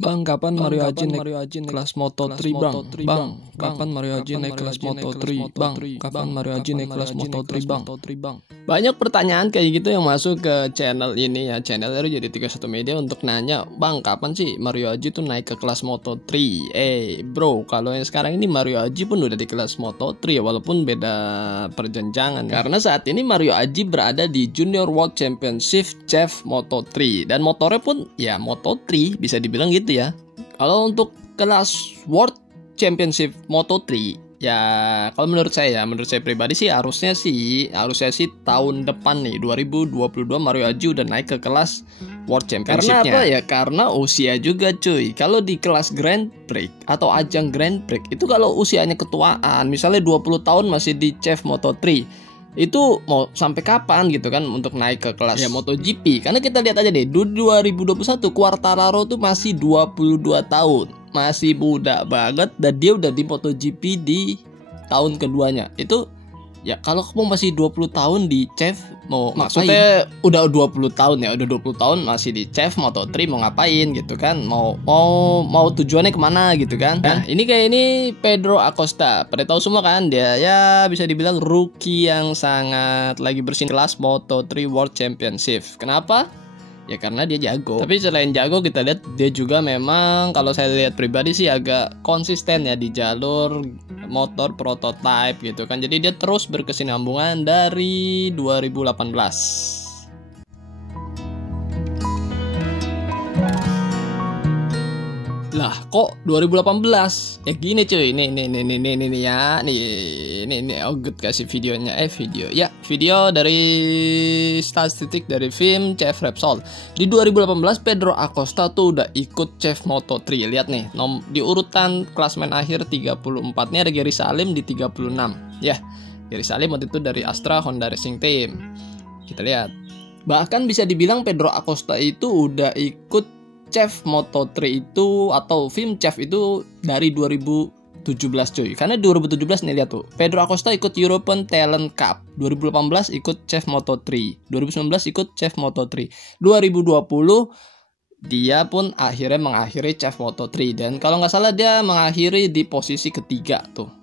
Bang, kapan Mario Haji naik kelas Moto3 bang? Bang, kapan Mario Haji naik kelas Moto3? Bang, kapan Mario Haji naik kelas Moto3 bang? Banyak pertanyaan kayak gitu yang masuk ke channel ini ya. Channel itu jadi 31 Media untuk nanya, bang, kapan sih Mario Haji tuh naik ke kelas Moto3? Bro, kalau yang sekarang ini Mario Haji pun udah di kelas Moto3 ya, walaupun beda perjenjangan ya. Karena saat ini Mario Haji berada di Junior World Championship CHEV Moto3 dan motornya pun ya Moto3 bisa dibilang gitu ya. Kalau untuk kelas World Championship Moto3 ya, kalau menurut saya pribadi sih harusnya sih tahun depan nih 2022 Mario Haji udah naik ke kelas World Championship-nya. Karena apa ya? Karena usia juga cuy. Kalau di kelas Grand Prix atau ajang Grand Prix itu kalau usianya ketuaan, misalnya 20 tahun masih di CHEV Moto3, itu mau sampai kapan gitu kan untuk naik ke kelas ya MotoGP. Karena kita lihat aja deh, 2021 Quartararo tuh masih 22 tahun, masih muda banget, dan dia udah di MotoGP di tahun keduanya. Itu ya kalau kamu masih 20 tahun di CHEV mau maksudnya udah 20 tahun ya, udah 20 tahun masih di CHEV Moto3 mau ngapain gitu kan, mau tujuannya kemana gitu kan. Nah ini kayak ini Pedro Acosta, pada tahu semua kan, dia ya bisa dibilang rookie yang sangat lagi bersinar kelas Moto3 World Championship. Kenapa? Ya karena dia jago. Tapi selain jago, kita lihat dia juga memang, kalau saya lihat pribadi sih agak konsisten ya di jalur motor prototype gitu kan. Jadi dia terus berkesinambungan dari 2018. Lah kok 2018? Ya gini cuy, ini ya, ini Ogut kasih videonya, video dari statistik dari film CHEV Repsol. Di 2018 Pedro Acosta tuh udah ikut CHEV Moto3. Lihat nih, di urutan klasmen akhir 34 nih ada Gary Salim di 36. Ya, Gary Salim waktu itu dari Astra Honda Racing Team. Kita lihat. Bahkan bisa dibilang Pedro Acosta itu udah ikut CHEV Moto3 itu atau film CHEV itu dari 2017 cuy. Karena 2017 nih lihat tuh, Pedro Acosta ikut European Talent Cup, 2018 ikut CHEV Moto3, 2019 ikut CHEV Moto3, 2020 dia pun akhirnya mengakhiri CHEV Moto3, dan kalau nggak salah dia mengakhiri di posisi ketiga tuh.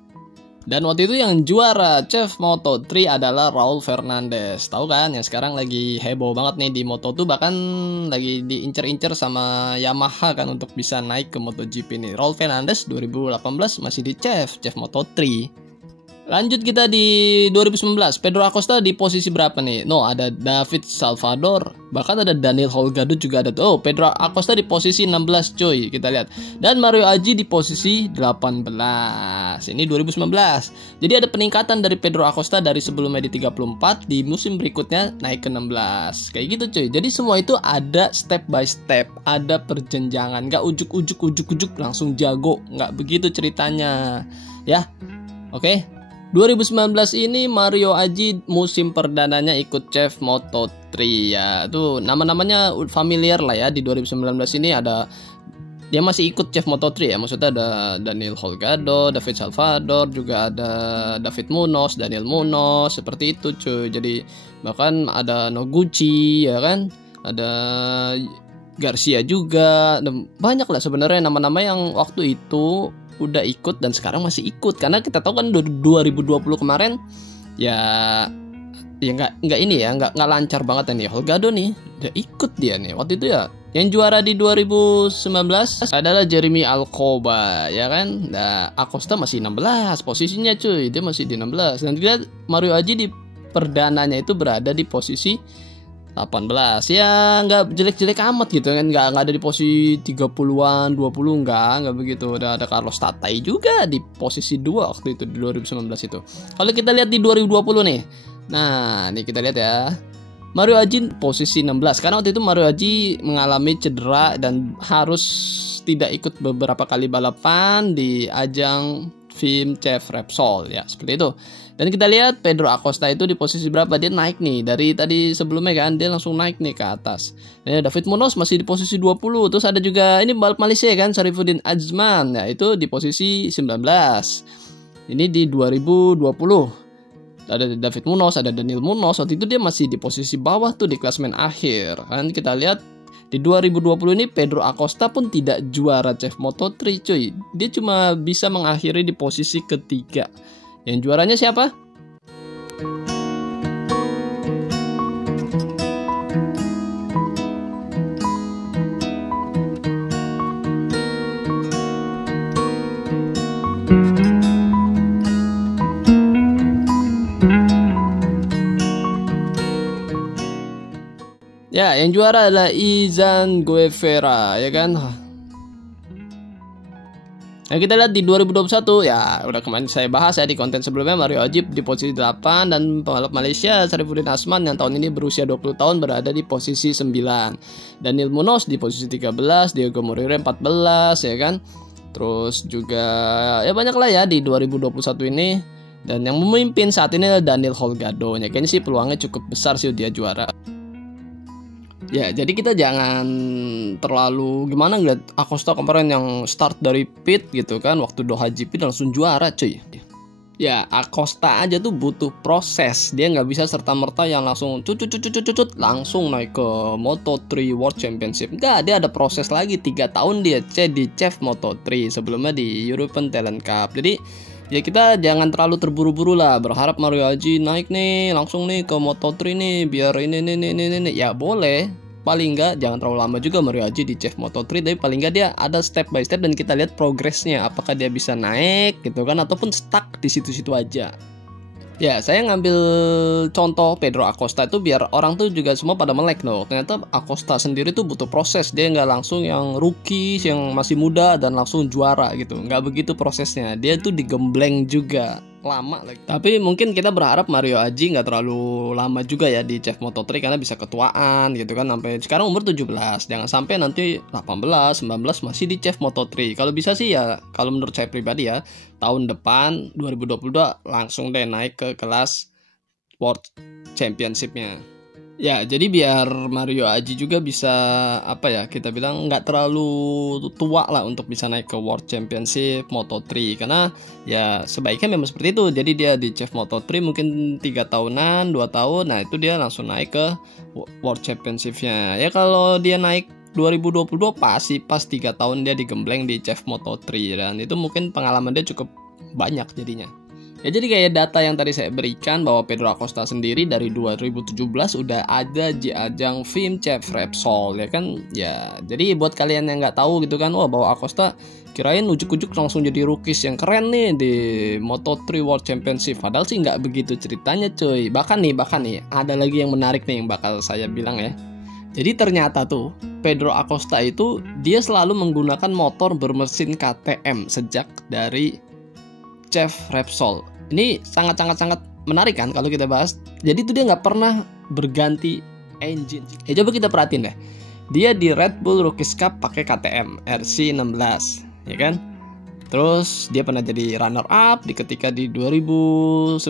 Dan waktu itu yang juara CHEV Moto3 adalah Raul Fernandez. Tahu kan, yang sekarang lagi heboh banget nih di Moto2, bahkan lagi diincer-incer sama Yamaha kan untuk bisa naik ke MotoGP nih. Raul Fernandez 2018 masih di CHEV Moto3. Lanjut kita di 2019, Pedro Acosta di posisi berapa nih? Ada David Salvador, bahkan ada Daniel Holgado juga ada. Pedro Acosta di posisi 16 cuy, kita lihat. Dan Mario Haji di posisi 18. Ini 2019. Jadi ada peningkatan dari Pedro Acosta dari sebelumnya di 34, di musim berikutnya naik ke 16. Kayak gitu cuy. Jadi semua itu ada step by step, ada perjenjangan, nggak ujuk langsung jago, nggak begitu ceritanya. Ya, oke. 2019 ini Mario Haji musim perdananya ikut CHEV Moto3 ya. Tuh nama-namanya familiar lah ya. Di 2019 ini ada, dia masih ikut CHEV Moto3 ya. Maksudnya ada Daniel Holgado, David Salvador, juga ada David Munoz, Daniel Munoz, seperti itu cuy. Jadi bahkan ada Noguchi ya kan, ada Garcia juga, dan banyak lah sebenarnya nama-nama yang waktu itu udah ikut dan sekarang masih ikut. Karena kita tahu kan 2020 kemarin ya nggak lancar banget nih. Holgado nih udah ikut dia nih waktu itu ya. Yang juara di 2019 adalah Jeremy Alcoba ya kan. Nah, Acosta masih 16 posisinya cuy, dia masih di 16. Dan kita Mario Haji di perdananya itu berada di posisi 18. Ya nggak jelek-jelek amat gitu kan, nggak ada di posisi 30-an 20, nggak begitu. Ada Carlos Tatai juga di posisi 2 waktu itu di 2019 itu. Kalau kita lihat di 2020 nih, nah ini kita lihat ya, Mario Haji posisi 16 karena waktu itu Mario Haji mengalami cedera dan harus tidak ikut beberapa kali balapan di ajang film CHEV Repsol ya, seperti itu. Dan kita lihat Pedro Acosta itu di posisi berapa, dia naik nih dari tadi sebelumnya kan, dia langsung naik nih ke atas. Dan David Munoz masih di posisi 20. Terus ada juga ini balap Malaysia kan, Sarifuddin Ajman ya, itu di posisi 19. Ini di 2020 ada David Munoz, ada Daniel Munoz. Waktu itu dia masih di posisi bawah tuh di klasmen akhir. Kan kita lihat Di 2020 ini Pedro Acosta pun tidak juara CF Moto3 cuy. Dia cuma bisa mengakhiri di posisi ketiga. Yang juaranya siapa? Ya, yang juara adalah Izan Guevara, ya kan? Nah, kita lihat di 2021, ya udah kemarin saya bahas ya di konten sebelumnya, Mario Ajib di posisi 8 dan pembalap Malaysia Sarifuddin Asman yang tahun ini berusia 20 tahun berada di posisi 9. Daniel Munoz di posisi 13, Diego Moreira 14, ya kan? Terus juga ya banyak lah ya di 2021 ini. Dan yang memimpin saat ini adalah Daniel Holgado. Ya, kayaknya sih peluangnya cukup besar sih dia juara. Ya, jadi kita jangan terlalu gimana ngeliat Acosta kemarin yang start dari pit gitu kan, waktu Doha GP langsung juara cuy. Ya, Acosta aja tuh butuh proses. Dia nggak bisa serta-merta yang langsung cut langsung naik ke Moto3 World Championship. Nggak, dia ada proses lagi. 3 tahun dia di CEF Moto3 sebelumnya di European Talent Cup. Jadi ya kita jangan terlalu terburu-buru lah berharap Mario Haji naik nih langsung nih ke Moto3 nih biar ini ya boleh, paling nggak jangan terlalu lama juga Mario Haji di CEF Moto3, tapi paling nggak dia ada step by step dan kita lihat progresnya apakah dia bisa naik gitu kan ataupun stuck di situ-situ aja. Ya, saya ngambil contoh Pedro Acosta itu biar orang tuh juga semua pada melek loh. Ternyata Acosta sendiri tuh butuh proses. Dia nggak langsung yang rookie, yang masih muda dan langsung juara gitu. Nggak begitu prosesnya. Dia tuh digembleng juga. Lama lagi. Tapi mungkin kita berharap Mario Haji nggak terlalu lama juga ya di CEF Moto3 karena bisa ketuaan gitu kan. Sampai sekarang umur 17. Jangan sampai nanti 18, 19 masih di CEF Moto3. Kalau bisa sih ya, kalau menurut saya pribadi ya, tahun depan 2022 langsung deh naik ke kelas World Championship-nya. Ya, jadi biar Mario Haji juga bisa apa ya, kita bilang nggak terlalu tua lah untuk bisa naik ke World Championship Moto3 karena ya sebaiknya memang seperti itu. Jadi dia di CEF Moto3 mungkin 3 tahunan, 2 tahun, nah itu dia langsung naik ke World Championship-nya. Ya kalau dia naik 2022 pasti pas 3 tahun dia digembleng di CEF Moto3 dan itu mungkin pengalaman dia cukup banyak jadinya. Ya, jadi kayak data yang tadi saya berikan bahwa Pedro Acosta sendiri dari 2017 udah ada di ajang FIM CEF Repsol ya kan. Ya, jadi buat kalian yang nggak tahu gitu kan, wah bahwa Acosta kirain ujuk-ujuk langsung jadi rookies yang keren nih di Moto3 World Championship. Padahal sih nggak begitu ceritanya cuy. Bahkan nih ada lagi yang menarik nih yang bakal saya bilang ya. Jadi ternyata tuh Pedro Acosta itu dia selalu menggunakan motor bermesin KTM sejak dari CEF Repsol. Ini sangat menarik kan kalau kita bahas. Jadi itu dia nggak pernah berganti engine. Ya coba kita perhatiin deh. Dia di Red Bull Rookies Cup pakai KTM RC16, ya kan? Terus dia pernah jadi runner up ketika di 2019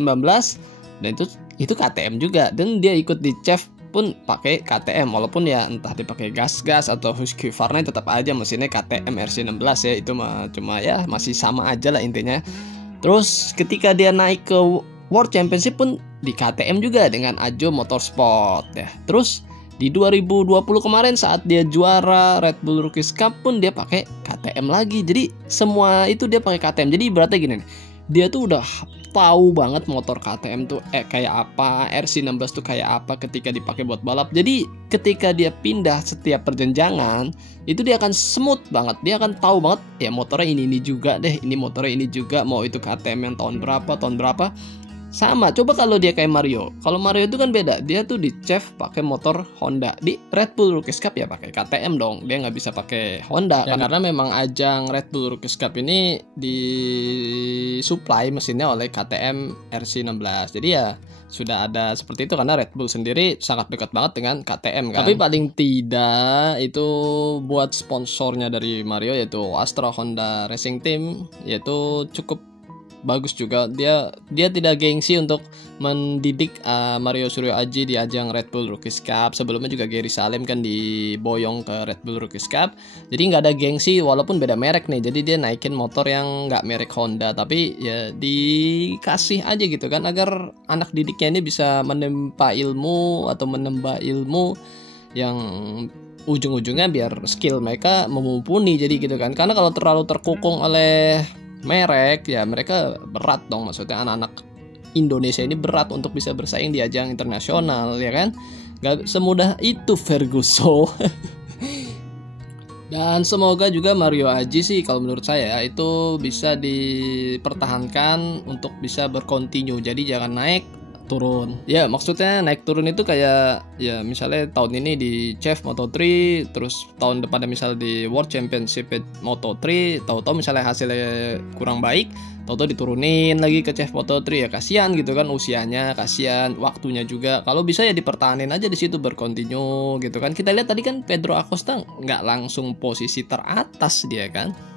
dan itu KTM juga, dan dia ikut di CEF pun pakai KTM walaupun ya entah dipakai gas atau Husqvarna tetap aja mesinnya KTM RC16 ya, itu cuma ya masih sama aja lah intinya. Terus ketika dia naik ke World Championship pun di KTM juga dengan Ajo Motorsport ya. Terus di 2020 kemarin saat dia juara Red Bull Rookies Cup pun dia pakai KTM lagi. Jadi semua itu dia pakai KTM. Jadi berarti gini nih, dia tuh udah tahu banget motor KTM tuh kayak apa, RC16 tuh kayak apa ketika dipakai buat balap. Jadi ketika dia pindah setiap perjenjangan, itu dia akan smooth banget. Dia akan tahu banget ya motornya ini juga deh, ini motornya ini juga, mau itu KTM yang tahun berapa. Sama, coba kalau dia kayak Mario. Kalau Mario itu kan beda. Dia tuh di CEF pakai motor Honda. Di Red Bull Rookies Cup ya pakai KTM dong. Dia nggak bisa pakai Honda ya, karena memang ajang Red Bull Rookies Cup ini disuplai mesinnya oleh KTM RC16. Jadi ya sudah ada seperti itu karena Red Bull sendiri sangat dekat banget dengan KTM kan. Tapi paling tidak itu buat sponsornya dari Mario yaitu Astra Honda Racing Team, yaitu cukup bagus juga. Dia tidak gengsi untuk mendidik Mario Suryo Aji di ajang Red Bull Rookies Cup. Sebelumnya juga Gary Salim kan diboyong ke Red Bull Rookies Cup. Jadi nggak ada gengsi walaupun beda merek nih. Jadi dia naikin motor yang nggak merek Honda, tapi ya dikasih aja gitu kan agar anak didiknya ini bisa menempa ilmu atau menambah ilmu yang ujung-ujungnya biar skill mereka memumpuni jadi gitu kan. Karena kalau terlalu terkukung oleh merek ya mereka berat dong, maksudnya anak-anak Indonesia ini berat untuk bisa bersaing di ajang internasional ya kan. Gak semudah itu Ferguson. Dan semoga juga Mario Aji sih kalau menurut saya itu bisa dipertahankan untuk bisa berkontinu. Jadi jangan naik turun. Ya maksudnya naik turun itu kayak ya misalnya tahun ini di CEF Moto3, terus tahun depannya misal di World Championship Moto3, tahu-tahu misalnya hasilnya kurang baik, tahu-tahu diturunin lagi ke CEF Moto3, ya kasihan gitu kan, usianya kasihan, waktunya juga. Kalau bisa ya dipertahanin aja di situ berkontinu gitu kan. Kita lihat tadi kan Pedro Acosta nggak langsung posisi teratas dia kan.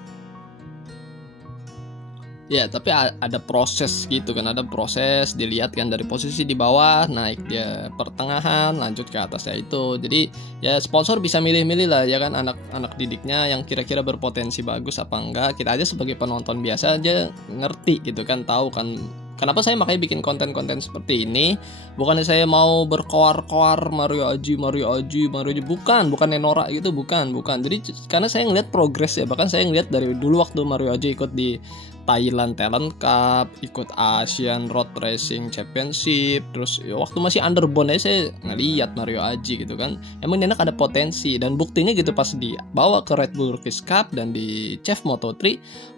Ya, tapi ada proses gitu kan, ada proses dilihat kan dari posisi di bawah, naik dia pertengahan, lanjut ke atasnya itu. Jadi ya sponsor bisa milih-milih lah ya kan anak-anak didiknya yang kira-kira berpotensi bagus apa enggak. Kita aja sebagai penonton biasa aja ngerti gitu kan, tahu kan. Kenapa saya makanya bikin konten-konten seperti ini? Bukannya saya mau berkoar-koar Mario Aji, bukan Nenora gitu, bukan. Jadi karena saya ngeliat progres ya, bahkan saya ngeliat dari dulu waktu Mario Aji ikut di Thailand Talent Cup, ikut Asian Road Racing Championship, terus ya, waktu masih underbone aja saya ngeliat Mario Aji gitu kan. Emang dia ada potensi, dan buktinya gitu pas dibawa ke Red Bull Rookies Cup dan di CEF Moto3,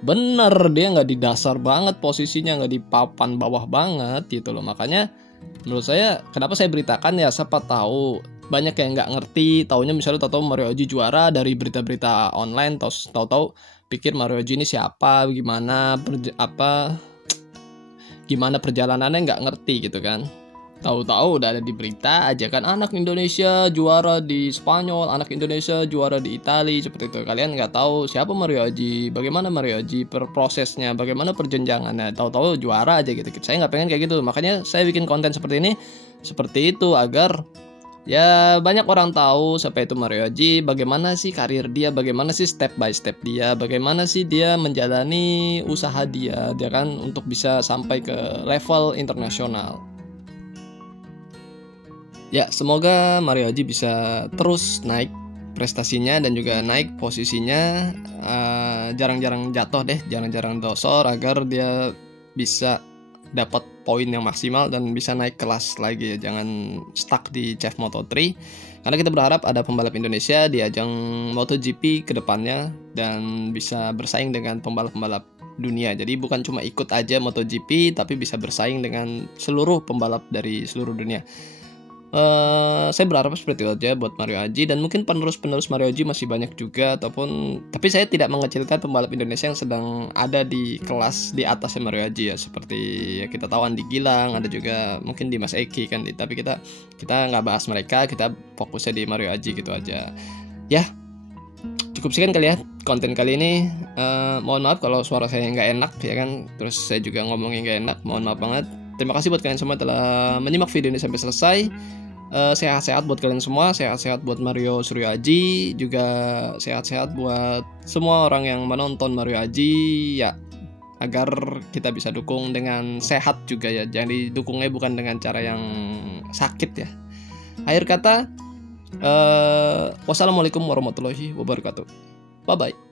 bener dia nggak di dasar banget posisinya, nggak di papan bawah banget gitu loh. Makanya menurut saya kenapa saya beritakan ya, siapa tahu banyak yang nggak ngerti, taunya misalnya tahu Mario Aji juara dari berita-berita online, tahu-tahu pikir Mario Aji ini siapa, gimana perjalanannya, nggak ngerti gitu kan. Tahu-tahu udah ada di berita aja kan, anak Indonesia juara di Spanyol, anak Indonesia juara di Italia, seperti itu. Kalian nggak tahu siapa Mario Aji, bagaimana Mario Aji prosesnya, bagaimana perjenjangannya, tahu-tahu juara aja gitu. Saya nggak pengen kayak gitu, makanya saya bikin konten seperti ini, seperti itu, agar ya banyak orang tahu siapa itu Mario Aji, bagaimana sih karir dia, bagaimana sih step by step dia, bagaimana sih dia menjalani usaha dia kan untuk bisa sampai ke level internasional. Ya, semoga Mario Aji bisa terus naik prestasinya dan juga naik posisinya, jarang-jarang jatuh deh, jarang-jarang dosor, agar dia bisa dapat poin yang maksimal dan bisa naik kelas lagi ya, jangan stuck di CEF Moto3. Karena kita berharap ada pembalap Indonesia di ajang MotoGP ke depannya dan bisa bersaing dengan pembalap-pembalap dunia. Jadi bukan cuma ikut aja MotoGP, tapi bisa bersaing dengan seluruh pembalap dari seluruh dunia. Saya berharap seperti itu aja buat Mario Aji, dan mungkin penerus Mario Aji masih banyak juga, tapi saya tidak mengecilkan pembalap Indonesia yang sedang ada di kelas di atasnya Mario Aji ya, seperti ya kita tahu Andi Gilang, ada juga mungkin Dimas Eki kan, tapi kita nggak bahas mereka, kita fokusnya di Mario Aji gitu aja ya. Cukup sekian kali ya konten kali ini. Mohon maaf kalau suara saya nggak enak ya kan, terus saya juga ngomongnya nggak enak, mohon maaf banget. Terima kasih buat kalian semua telah menyimak video ini sampai selesai. Sehat-sehat buat kalian semua, sehat-sehat buat Mario Suryo Aji, juga sehat-sehat buat semua orang yang menonton Mario Aji ya, agar kita bisa dukung dengan sehat juga ya. Jadi dukungnya bukan dengan cara yang sakit ya. Akhir kata, wassalamualaikum warahmatullahi wabarakatuh. Bye bye.